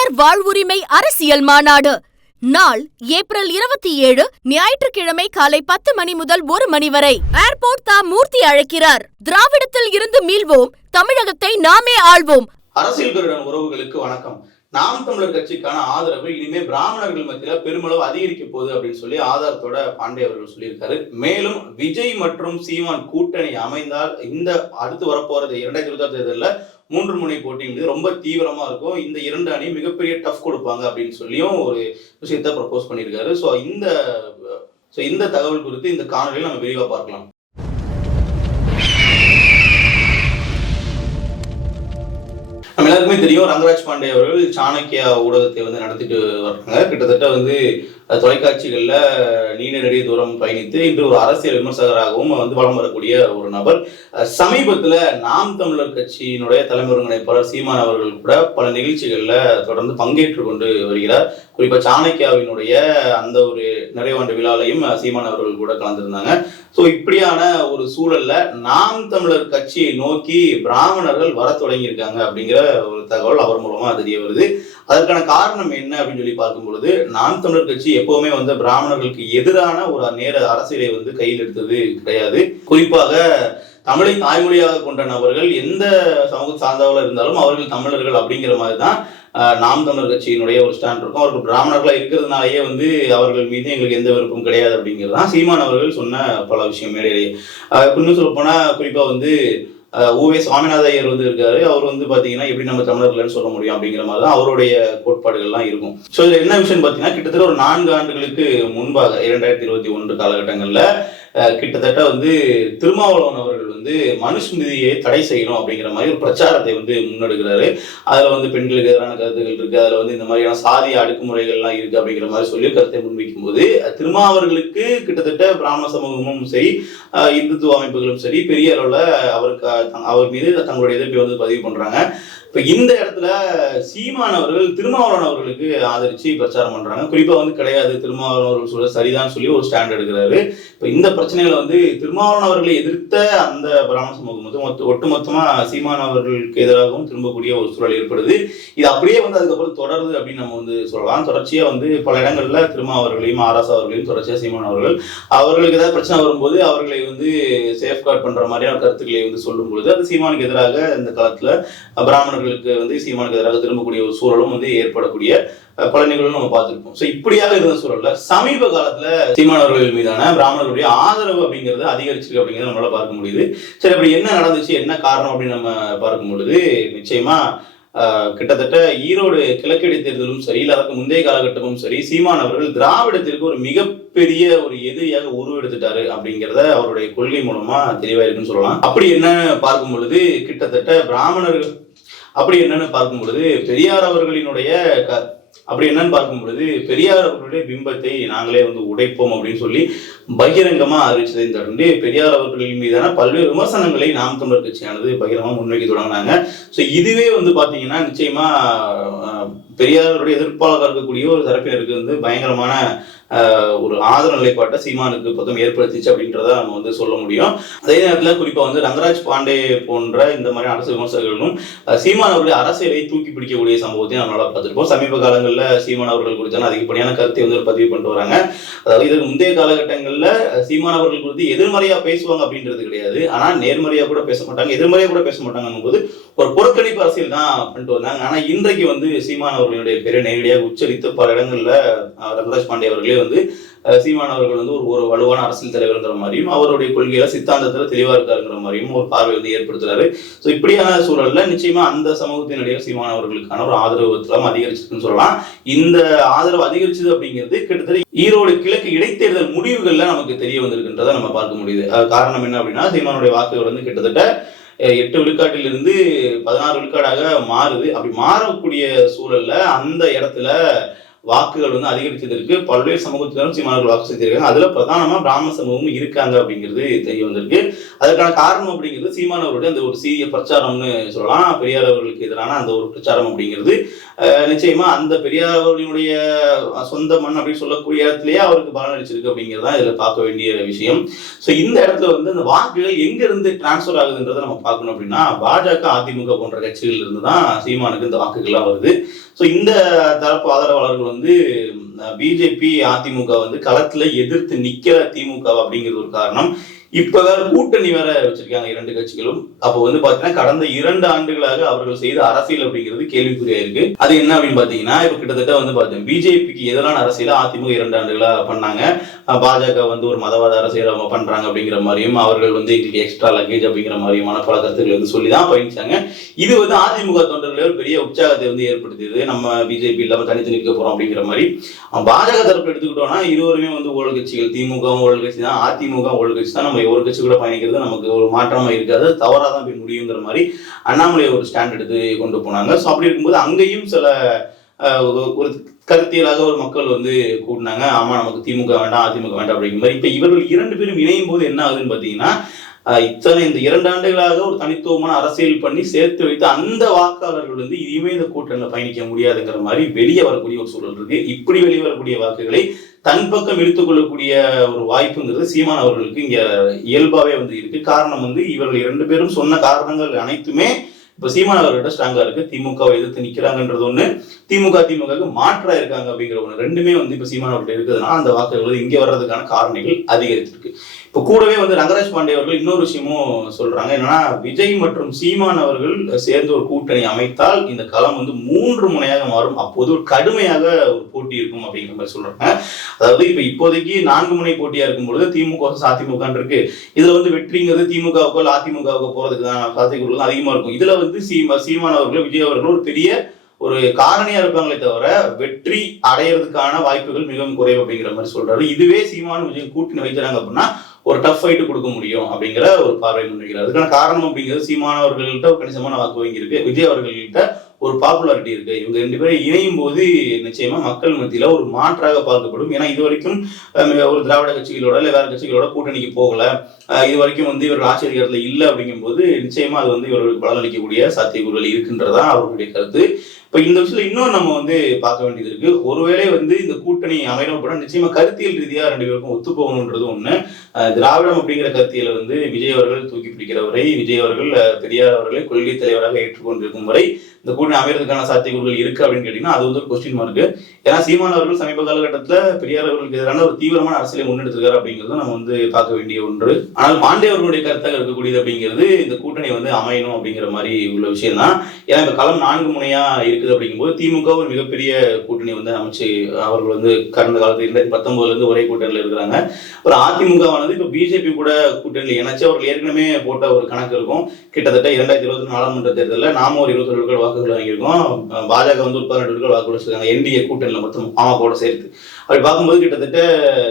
பெரியார் வாழ்வுரிமை அரசியல் மாநாடு நாள் ஏப்ரல் 27 ஞாயிற்றுக்கிழமை காலை 10 மணி முதல் 1 மணி வரை. ஏர்போர்ட் தா. மூர்த்தி அழைக்கிறார். திராவிடத்தில் இருந்து மீள்வோம், தமிழகத்தை நாமே ஆள்வோம். அரசியல் கருடன் உறவுகளுக்கு வணக்கம். நாம் தமிழர் கட்சிக்கான ஆதரவு இனிமே பிராமணர்கள் மத்தியில பெருமளவு அதிகரிக்க போகுது அப்படின்னு சொல்லி ஆதாரத்தோட பாண்டே அவர்கள் சொல்லியிருக்காரு. மேலும் விஜய் மற்றும் சீமான் கூட்டணி அமைந்தால் இந்த அடுத்து வரப்போறது 2026 தேர்தலில் 3 முனை போட்டிங்கிறது ரொம்ப தீவிரமா இருக்கும். இந்த 2 அணி மிகப்பெரிய டஃப் கொடுப்பாங்க அப்படின்னு சொல்லியும் ஒரு விஷயத்த ப்ரப்போஸ் பண்ணியிருக்காரு. ஸோ இந்த தகவல் குறித்து இந்த காணொலியில் நம்ம விரிவாக பார்க்கலாம். நம்ம எல்லாருக்குமே தெரியும், ரங்கராஜ் பாண்டே அவர்கள் சாணக்கியா ஊடகத்தை நடத்திட்டு வர்றாங்க. கிட்டத்தட்ட தொலைக்காட்சிகள்ல நீண்ட நெடிய தூரம் பயணித்து இன்று ஒரு அரசியல் விமர்சகராகவும் வலம் வரக்கூடிய ஒரு நபர். சமீபத்துல நாம் தமிழர் கட்சியினுடைய தலைமை ஒருங்கிணைப்பாளர் சீமான் அவர்கள் கூட பல நிகழ்ச்சிகள்ல தொடர்ந்து பங்கேற்று கொண்டு வருகிறார். குறிப்பா சாணக்கியாவினுடைய அந்த ஒரு நிறைவாண்டு விழாலையும் சீமான் அவர்கள் கூட கலந்திருந்தாங்க. ஸோ இப்படியான ஒரு சூழல்ல நாம் தமிழர் கட்சியை நோக்கி பிராமணர்கள் வர தொடங்கியிருக்காங்க அப்படிங்கிற ஒரு தகவல் அவர் மூலமா தெரிய வருது. அதற்கான காரணம் என்ன அப்படின்னு சொல்லி பார்க்கும் பொழுது, நாம் தமிழர் கட்சி எப்பவுமே பிராமணர்களுக்கு எதிரான ஒரு நேர அரசியலை கையில் எடுத்தது கிடையாது. குறிப்பாக தமிழை தாய்மொழியாக கொண்ட நபர்கள் எந்த சமூக சார்ந்தவர்களாக இருந்தாலும் அவர்கள் தமிழர்கள் அப்படிங்கிற மாதிரி தான் நாம் தமிழர் கட்சியினுடைய ஒரு ஸ்டாண்ட் இருக்கும். அவர்கள் பிராமணர்களா இருக்கிறதுனாலேயே அவர்கள் மீது எங்களுக்கு எந்த விருப்பம் கிடையாது அப்படிங்கிறது தான் சீமான் அவர்கள் சொன்ன பல விஷயம் மேலேயே. இன்னும் சொல்ல போனா குறிப்பா ஊவே சுவாமிநாத ஐயர் இருக்காரு. அவர் பாத்தீங்கன்னா எப்படி நம்ம தமிழர்கள்னு சொல்ல முடியும் அப்படிங்கிற மாதிரி தான் அவருடைய கோட்பாடுகள்லாம் இருக்கும். ஸோ இதுல என்ன விஷயம் பாத்தீங்கன்னா, கிட்டத்தட்ட ஒரு 4 ஆண்டுகளுக்கு முன்பாக 2021 காலகட்டங்கள்ல கிட்டத்தட்ட திருமாவளவன் அவர்கள் மனுஸ்மிருதியை தடை செய்யணும் அப்படிங்கிற மாதிரி ஒரு பிரச்சாரத்தை முன்னெடுக்கிறாரு. அதுல பெண்களுக்கு எதிரான கருத்துக்கள் இருக்கு, அதுல இந்த மாதிரியான சாதிய அடக்குமுறைகள்லாம் இருக்கு அப்படிங்கிற மாதிரி சொல்லி கருத்தை முன்வைக்கும் போது, திருமாவர்களுக்கு கிட்டத்தட்ட பிராமண சமூகமும் சரி இந்துத்துவ அமைப்புகளும் சரி பெரிய அளவுல அவர் மீது தங்களுடைய எதிர்ப்பை பதிவு பண்றாங்க. இப்ப இந்த இடத்துல சீமான் அவர்கள் திருமாவளவன் அவர்களுக்கு ஆதரிச்சு பிரச்சாரம் பண்றாங்க. குறிப்பா கிடையாது, திருமாவளவன் அவர்கள் சொல்ல சரிதான் சொல்லி ஒரு ஸ்டாண்ட் எடுக்கிறாரு. இப்ப இந்த பிரச்சனைகளை திருமாவளவன் அவர்களை எதிர்த்த அந்த பிராமண சமூகம் ஒட்டுமொத்தமா சீமான் அவர்களுக்கு எதிராகவும் திரும்பக்கூடிய ஒரு சூழல் ஏற்படுது. இது அப்படியே அதுக்கப்புறம் தொடருது அப்படின்னு நம்ம சொல்லலாம். தொடர்ச்சியா பல இடங்கள்ல திருமாவர்களையும் ஆராசா அவர்களையும் தொடர்ச்சியா சீமான் அவர்களுக்கு ஏதாவது பிரச்சனை வரும்போது அவர்களை சேஃப்கார்ட் பண்ற மாதிரியான கருத்துக்களை சொல்லும் பொழுது அது சீமானுக்கு எதிராக இந்த காலத்துல பிராமணர்களுக்கு சீமானுக்கு எதிராக திரும்பக்கூடிய ஒரு சூழலும் ஏற்படக்கூடிய பல நிகழ்வுகளும் நம்ம பார்த்திருக்கோம். சோ இப்படியாக இருந்த சூழல்ல சமீப காலத்துல சீமானவர்கள் மீதான பிராமணர்களுடைய ஆதரவு அப்படிங்கிறது அதிகரிச்சிருக்கு அப்படிங்கிறத நம்மளால பார்க்க முடியுது. சரி, அப்படி என்ன நடந்துச்சு, என்ன காரணம் அப்படின்னு நம்ம பார்க்கும் பொழுது, நிச்சயமா கிட்டத்தட்ட ஈரோடு கிழக்கு இடைத்தேர்தலும் சரி, இல்ல அதற்கு முந்தைய காலகட்டமும் சரி, சீமான் அவர்கள் திராவிடத்திற்கு ஒரு மிகப்பெரிய ஒரு எதிரியாக உருவெடுத்துட்டாரு அப்படிங்கிறத அவருடைய கொள்கை மூலமா தெளிவா இருக்குன்னு சொல்லலாம். அப்படி என்னன்னு பார்க்கும் பொழுது, கிட்டத்தட்ட பிராமணர்கள் பெரியார் அவர்களுடைய பிம்பத்தை நாங்களே உடைப்போம் அப்படின்னு சொல்லி பகிரங்கமா அறிவிச்சதை தொடர்ந்து பெரியார் அவர்களின் மீதான பல்வேறு விமர்சனங்களை நாம் தமிழர் கட்சியானது பகிரங்கமா முன்வைக்க தொடங்கினாங்க. ஸோ இதுவே பாத்தீங்கன்னா நிச்சயமா பெரியாருடைய எதிர்ப்பாளராக இருக்கக்கூடிய ஒரு தரப்பினருக்கு பயங்கரமான ஒரு ஆதரவு நிலைப்பாட்டை சீமானுக்கு பக்கம் ஏற்படுத்திச்சு அப்படின்றத நம்ம சொல்ல முடியும். அதே நேரத்தில் குறிப்பா ரங்கராஜ் பாண்டே போன்ற இந்த மாதிரி அரசு விமர்சகர்களும் சீமான் அவருடைய அரசியலை தூக்கி பிடிக்கக்கூடிய சம்பவத்தையும் நம்மளால பார்த்திருப்போம். சமீப காலங்களில் சீமான் அவர்கள் குறித்தான அதிகப்படியான கருத்தை பதிவு பண்ணிட்டு வராங்க. அதாவது இதற்கு முந்தைய காலகட்டங்கள்ல சீமான் அவர்கள் குறித்து எதிர்மறையா பேசுவாங்க அப்படின்றது கிடையாது, ஆனா நேர்மறையா கூட பேச மாட்டாங்க, எதிர்மறையா கூட பேச மாட்டாங்க போது ஒரு புறக்கணிப்பு அரசியல் தான் பண்ணிட்டு வந்தாங்க. ஆனா இன்றைக்கு சீமான் அவர்களுடைய பேரை நேரடியாக உச்சரித்து பல இடங்கள்ல ரங்கராஜ் பாண்டே அவர்களே சீமான் அவர்கள் ஒரு வலுவான அரசியல் தலைவர்ங்கிற மாதிரியும் அவருடைய கொள்கையில சித்தாந்தத்துல தெளிவா இருக்காருங்கிற மாதிரியும் ஒரு பார்வை ஏற்படுத்துறாரு. சோ இப்படியான சூழல்ல நிச்சயமா அந்த சமூகத்தினுடைய சீமான் அவர்களுக்கான ஒரு ஆதரவு அதிகரிச்சிருக்குன்னு சொல்லலாம். இந்த ஆதரவு அதிகரிச்சது அப்படிங்கிறது கிட்டத்தட்ட ஈரோடு கிழக்கு இடைத்தேர்தல் முடிவுகள்ல நமக்கு தெரிய வந்திருக்கின்றதை நம்ம பார்க்க முடியுது. காரணம் என்ன அப்படின்னா, சீமானுடைய வாக்குகள் கிட்டத்தட்ட 8 விழுக்காட்டிலிருந்து 16 விழுக்காடாக மாறுது. அப்படி மாறக்கூடிய சூழல்ல அந்த இடத்துல வாக்குகள் வந்து அதிகரித்ததற்கு பல்வேறு சமூகத்தினரும் சீமானவர்கள் வாக்கு செலுத்தியிருக்காங்க. அதுல பிரதானமா பிராமண சமூகமும் இருக்காங்க அப்படிங்கிறது தெரிய வந்திருக்கு. அதற்கான காரணம் அப்படிங்கிறது சீமானவர்களுடைய அந்த ஒரு சீரிய பிரச்சாரம்னு சொல்லலாம். பெரியார் அவர்களுக்கு எதிரான அந்த ஒரு பிரச்சாரம் அப்படிங்கிறது நிச்சயமா அந்த பெரியார் அவர்களுடைய சொந்த மண் அப்படின்னு சொல்லக்கூடிய இடத்துலயே அவருக்கு பலன் அளிச்சிருக்கு அப்படிங்கிறதா இதுல பார்க்க வேண்டிய விஷயம். ஸோ இந்த இடத்துல வந்து அந்த வாக்குகள் எங்க இருந்து டிரான்ஸ்பர் ஆகுதுன்றதை நம்ம பார்க்கணும் அப்படின்னா பாஜக, அதிமுக போன்ற கட்சிகள் இருந்து தான் சீமானுக்கு இந்த வாக்குகள்லாம் வருது. ஸோ இந்த தரப்பு ஆதரவாளர்கள் வந்து பிஜேபி, அதிமுக வந்து களத்துல எதிர்த்து நிக்கிற திமுக அப்படிங்கிறது ஒரு காரணம். இப்ப வேற கூட்டணி வேற வச்சிருக்காங்க இரண்டு கட்சிகளும். அப்போ வந்து பாத்தீங்கன்னா கடந்த 2 ஆண்டுகளாக அவர்கள் செய்த அரசியல் அப்படிங்கிறது கேள்விக்குறியா இருக்கு. அது என்ன அப்படின்னு பாத்தீங்கன்னா இப்ப கிட்டத்தட்ட வந்து பாத்தீங்கன்னா பிஜேபிக்கு எதிரான அரசியல அதிமுக 2 ஆண்டுகளா பண்ணாங்க. பாஜக வந்து ஒரு மதவாத அரசியல் அவங்க பண்றாங்க அப்படிங்கிற மாதிரியும் அவர்கள் வந்து எங்களுக்கு எக்ஸ்ட்ரா லக்கேஜ் அப்படிங்கிற மாதிரியான பல கருத்துக்களை வந்து சொல்லிதான் பயணிச்சாங்க. இது வந்து அதிமுக தொண்டர்களே ஒரு பெரிய உற்சாகத்தை வந்து ஏற்படுத்தியது. நம்ம பிஜேபி இல்லாம தனித்து நிற்க போறோம் அப்படிங்கிற மாதிரி. பாஜக தரப்பு எடுத்துக்கிட்டோம்னா இருவருமே வந்து ஊழல் கட்சிகள். திமுக ஊழல் கட்சி தான், அதிமுக ஊழல் கட்சி தான். நம்ம ஒரு கட்சி கூட பயணிக்கிறது நமக்கு ஒரு மாற்றமா இருக்காது, தவறாதான் போய் முடியுங்கிற மாதிரி அண்ணாமலை ஒரு ஸ்டாண்ட் எடுத்து கொண்டு போனாங்க. ஸோ அப்படி இருக்கும்போது அங்கேயும் சில ஒரு கருத்தியலாக ஒரு மக்கள் வந்து கூட்டினாங்க. ஆமா நமக்கு திமுக வேண்டாம், அதிமுக வேண்டாம் அப்படிங்கிற மாதிரி. இப்ப இவர்கள் 2 பேரும் இணையும் போது என்ன ஆகுதுன்னு பாத்தீங்கன்னா இத்தனை இந்த 2 ஆண்டுகளாக ஒரு தனித்துவமான அரசியல் பண்ணி சேர்த்து வைத்து அந்த வாக்காளர்கள் வந்து இனிமே இந்த கூட்டணியில் பயணிக்க முடியாதுங்கிற மாதிரி வெளியே வரக்கூடிய ஒரு சூழல் இருக்கு. இப்படி வெளியே வரக்கூடிய வாக்குகளை தன் பக்கம் இழுத்துக் கொள்ளக்கூடிய ஒரு வாய்ப்புங்கிறது சீமான் அவர்களுக்கு இங்க இயல்பாவே வந்து இருக்கு. காரணம் வந்து இவர்கள் 2 பேரும் சொன்ன காரணங்கள் அனைத்துமே இப்ப சீமான் அவர்கிட்ட ஸ்ட்ராங்கா இருக்கு. திமுகவை எதிர்த்து நிக்கிறாங்கன்றது ஒண்ணு, திமுகவுக்கு மாற்றா இருக்காங்க அப்படிங்கிற ஒண்ணு. ரெண்டுமே வந்து இப்ப சீமான் அவர்கிட்ட இருக்குதுன்னா அந்த வாக்குகள் இங்க வர்றதுக்கான காரணங்கள் அதிகரித்திருக்கு. இப்ப கூடவே வந்து ரங்கராஜ் பாண்டே அவர்கள் இன்னொரு விஷயமும் சொல்றாங்க. என்னன்னா விஜய் மற்றும் சீமான் அவர்கள் சேர்ந்து ஒரு கூட்டணி அமைத்தால் இந்த களம் வந்து 3 முனையாக மாறும். அப்போது ஒரு கடுமையாக ஒரு போட்டி இருக்கும் அப்படிங்கிற மாதிரி சொல்றாங்க. அதாவது இப்போதைக்கு 4 முனை போட்டியா இருக்கும் பொழுது திமுக அதிமுக இருக்கு. இதுல வந்து வெற்றிங்கிறது திமுகவுக்கோ அதிமுகவுக்கு போறதுக்கான சாத்தியக்கூறுகள் அதிகமா இருக்கும். இதுல வந்து சீமான் அவர்கள், விஜய் அவர்கள் ஒரு பெரிய ஒரு காரணியா இருப்பாங்களே தவிர வெற்றி அடையிறதுக்கான வாய்ப்புகள் மிகவும் குறைவு அப்படிங்கிற மாதிரி சொல்றாரு. இதுவே சீமான் விஜய் கூட்டணி வைக்கிறாங்க அப்படின்னா ஒரு டஃப் ஃபைட் கொடுக்க முடியும் அப்படிங்கிற ஒரு பார்வை முன்வைக்கிறார். அதுக்கான காரணம் அப்படிங்கிறது சீமான் அவர்கள்ட்ட ஒரு கணிசமான வாக்கு வங்கி இருக்கு, விஜய் அவர்கள்ட்ட ஒரு பாப்புலாரிட்டி இருக்கு. இவங்க 2 பேரும் இணையும் போது நிச்சயமா மக்கள் மத்தியில ஒரு மாற்றாக பார்க்கப்படும். ஏன்னா இது வரைக்கும் ஒரு திராவிட கட்சிகளோட இல்ல வேற கட்சிகளோட கூட்டணிக்கு போகல, இது வரைக்கும் வந்து இவர்கள் ஆட்சி அதிகாரத்துல இல்லை அப்படிங்கும் போது நிச்சயமா அது வந்து இவர்களுக்கு பலனளிக்கக்கூடிய சாத்தியக்கூறுகள் இருக்குன்றதா அவர்களுடைய கருத்து. இப்ப இந்த விஷயத்துல இன்னும் நம்ம வந்து பார்க்க வேண்டியது இருக்கு. ஒருவேளை வந்து இந்த கூட்டணி அமையப்பட நிச்சயமா கருத்தியல் ரீதியா 2 பேருக்கும் ஒத்து போகணுன்றது ஒண்ணு. திராவிடம் அப்படிங்கிற கருத்தியலை வந்து விஜய் அவர்கள் தூக்கி பிடிக்கிற வரை, விஜய் அவர்கள் பெரியார் அவர்களை கொள்கை தலைவராக ஏற்றுக்கொண்டிருக்கும் வரை இந்த கூட்டணி அமையறதுக்கான சாத்தியக்கூறுகள் இருக்கு அப்படின்னு கேட்டீங்கன்னா அது வந்து ஒரு கொஸ்டின் மார்க். ஏன்னா சீமான் அவர்கள் சமீப காலகட்டத்தில் பெரியார் அவர்களுக்கு எதிரான ஒரு தீவிரமான அரசியலை முன்னெடுத்திருக்காரு அப்படிங்கிறது நம்ம வந்து பார்க்க வேண்டிய ஒன்று. ஆனால் பாண்டே அவர்களுடைய கருத்தாக இருக்கக்கூடியது அப்படிங்கிறது இந்த கூட்டணி வந்து அமையணும் அப்படிங்கிற மாதிரி உள்ள விஷயம் தான். ஏன்னா இந்த களம் 4 முனையா இருக்குது அப்படிங்கும்போது திமுக ஒரு மிகப்பெரிய கூட்டணி வந்து அமைச்சு அவர்கள் வந்து கடந்த காலத்தில் 2019 இருந்து ஒரே கூட்டணியில் இருக்கிறாங்க. அப்புறம் அதிமுகவானது இப்ப பிஜேபி கூட கூட்டணியில் இணைச்சு அவர்கள் ஏற்கனவே போட்ட ஒரு கணக்கு இருக்கும். கிட்டத்தட்ட 2024 நாடாளுமன்ற தேர்தலில் நாம ஒரு 22 வாக்குகள் வாங்கியிருக்கோம், பாஜக வந்து ஒரு 18 வாக்குகள் வச்சிருக்காங்க என்டிஏ கூட்டணியில் மொத்தம் பாமகவோட சேர்த்து. அப்படி பார்க்கும்போது கிட்டத்தட்ட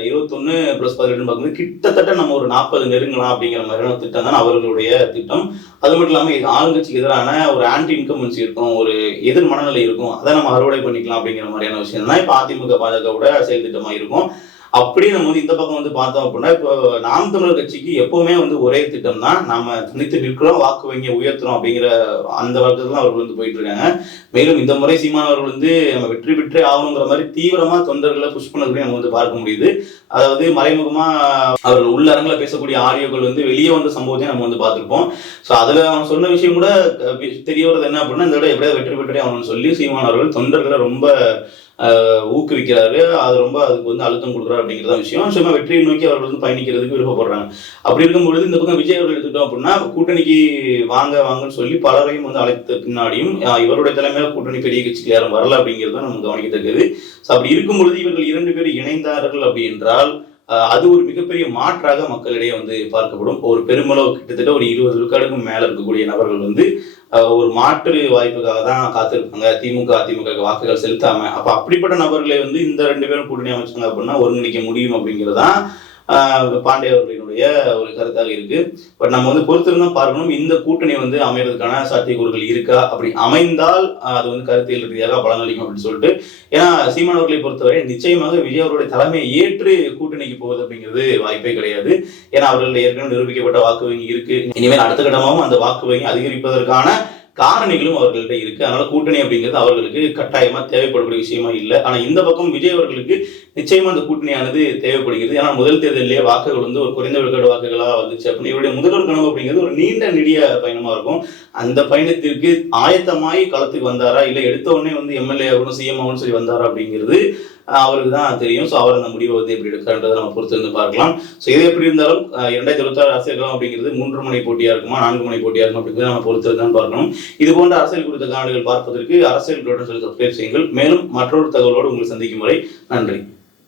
21 + 18 பார்க்கும்போது கிட்டத்தட்ட நம்ம ஒரு 40 நெருங்கலாம் அப்படிங்கிற மாதிரியான திட்டம் தான் அவர்களுடைய திட்டம். அது மட்டும் இல்லாமல் ஆளுங்கட்சிக்கு எதிரான ஒரு ஆன்டி இன்கம்பன்சி இருக்கும், ஒரு எதிர் மனநிலை இருக்கும், அதை நம்ம அறுவடை பண்ணிக்கலாம் அப்படிங்கிற மாதிரியான விஷயம் தான் இப்போ அதிமுக பாஜகவோட செயல் திட்டமாக இருக்கும். அப்படி நம்ம வந்து இந்த பக்கம் வந்து பார்த்தோம் அப்படின்னா இப்போ நாம் தமிழர் கட்சிக்கு எப்பவுமே வந்து ஒரே திட்டம் தான், நாம தனித்து நிற்கிறோம், வாக்கு வங்கியை உயர்த்துறோம் அப்படிங்கிற அந்த வர்க்கத்துல அவர்கள் வந்து போயிட்டு இருக்காங்க. மேலும் இந்த முறை சீமான் அவர்கள் வந்து நம்ம வெற்றி பெற்றே ஆகணுங்கிற மாதிரி தீவிரமா தொண்டர்களை புஷ் பண்ணதுக்கு நம்ம வந்து பார்க்க முடியுது. அதாவது மறைமுகமா அவர்கள் உள்ளரங்களை பேசக்கூடிய ஆடியோக்கள் வந்து வெளியே வந்த சம்பவத்தையும் நம்ம வந்து பார்த்துருப்போம். ஸோ அதுல அவன் சொன்ன விஷயம் கூட தெரிய வருது என்ன அப்படின்னா, இந்த விட எப்படியாவது வெற்றி பெற்றே ஆகணும்னு சொல்லி சீமான் அவர்கள் தொண்டர்களை ரொம்ப ஊக்குவிக்கிறாரு, அது ரொம்ப அதுக்கு வந்து அழுத்தம் கொடுக்குறாரு அப்படிங்கிறத விஷயம். சும்மா வெற்றியை நோக்கி அவர்கள் வந்து பயணிக்கிறதுக்கு விருப்பப்படுறாங்க. அப்படி இருக்கும்பொழுது இந்த பக்கம் விஜய் அவர்கள் எடுத்துட்டோம் அப்படின்னா கூட்டணிக்கு வாங்கன்னு சொல்லி பலரையும் வந்து அழைத்த பின்னாடியும் இவருடைய தலைமையில கூட்டணி பெரிய கட்சிக்கு யாரும் வரல அப்படிங்கிறது நம்ம கவனிக்கத்தக்கது. ஸோ அப்படி இருக்கும் பொழுது இவர்கள் 2 பேரும் இணைந்தார்கள் அப்படி என்றால் அது ஒரு மிகப்பெரிய மாற்றாக மக்களிடையே வந்து பார்க்கப்படும். ஒரு பெருமளவு கிட்டத்தட்ட ஒரு 20 விழுக்காடுக்கும் மேல இருக்கக்கூடிய நபர்கள் வந்து ஒரு மாற்று வாய்ப்புக்காக தான் காத்திருப்பாங்க, திமுக அதிமுக வாக்குகள் செலுத்தாம. அப்ப அப்படிப்பட்ட நபர்களை வந்து இந்த 2 பேரும் கூட்டணி அமைச்சாங்க அப்படின்னா ஒருங்கிணைக்க முடியும் அப்படிங்கிறதான் பாண்டே அவர்களினுடைய ஒரு கருத்தாக இருக்கு. பட் நம்ம வந்து பொறுத்திருந்தா பார்க்கணும், இந்த கூட்டணி வந்து அமைறதுக்கான சாத்தியக்கூறுகள் இருக்கா, அப்படி அமைந்தால் அது வந்து கருத்தியல் ரீதியாக பலனளிக்கும் அப்படின்னு சொல்லிட்டு. ஏன்னா சீமான் அவர்களை பொறுத்தவரை நிச்சயமாக விஜய் அவருடைய தலைமையை ஏற்று கூட்டணிக்கு போவது அப்படிங்கிறது வாய்ப்பே கிடையாது. ஏன்னா அவர்கள் ஏற்கனவே நிரூபிக்கப்பட்ட வாக்கு வங்கி இருக்கு. இனிமேல் அடுத்த கட்டமாகவும் அந்த வாக்கு வங்கி அதிகரிப்பதற்கான காரணிகளும் அவர்கள்ட்ட இருக்கு. அதனால கூட்டணி அப்படிங்கிறது அவர்களுக்கு கட்டாயமா தேவைப்படக்கூடிய விஷயமா இல்லை. ஆனா இந்த பக்கம் விஜய் அவர்களுக்கு நிச்சயமா அந்த கூட்டணியானது தேவைப்படுகிறது. ஏன்னா முதல் தேர்தலிலேயே வாக்குகள் வந்து ஒரு குறைந்த விழுக்காடு வாக்குகளா வந்துச்சு அப்படின்னு இவருடைய முதல்வர் கனவு அப்படிங்கிறது ஒரு நீண்ட நெடிய பயணமா இருக்கும். அந்த பயணத்திற்கு ஆயத்தமாய் களத்துக்கு வந்தாரா, இல்லை எடுத்த உடனே வந்து எம்எல்ஏ ஆகணும் சிஎம் ஆகணும்னு சொல்லி வந்தாரா அப்படிங்கிறது அவருக்கு தான் தெரியும். ஸோ அவர் அந்த முடிவை வந்து எப்படி எடுக்கான்றதை நம்ம பொறுத்து வந்து பார்க்கலாம். ஸோ எது எப்படி இருந்தாலும் 2026 அரசியல் களம் அப்படிங்கிறது 3 முனை போட்டியா இருக்குமா 4 முனை போட்டியா இருக்கும் அப்படிங்கிறத நம்ம பொறுத்து தான் பார்க்கணும். இது போன்ற அரசியல் குறித்த காணொலிகள் பார்ப்பதற்கு அரசியல் சொல்லி சப்ஸ்கிரைப் செய்யுங்கள். மேலும் மற்றொரு தகவலோடு உங்களை சந்திக்கும் வரை நன்றி.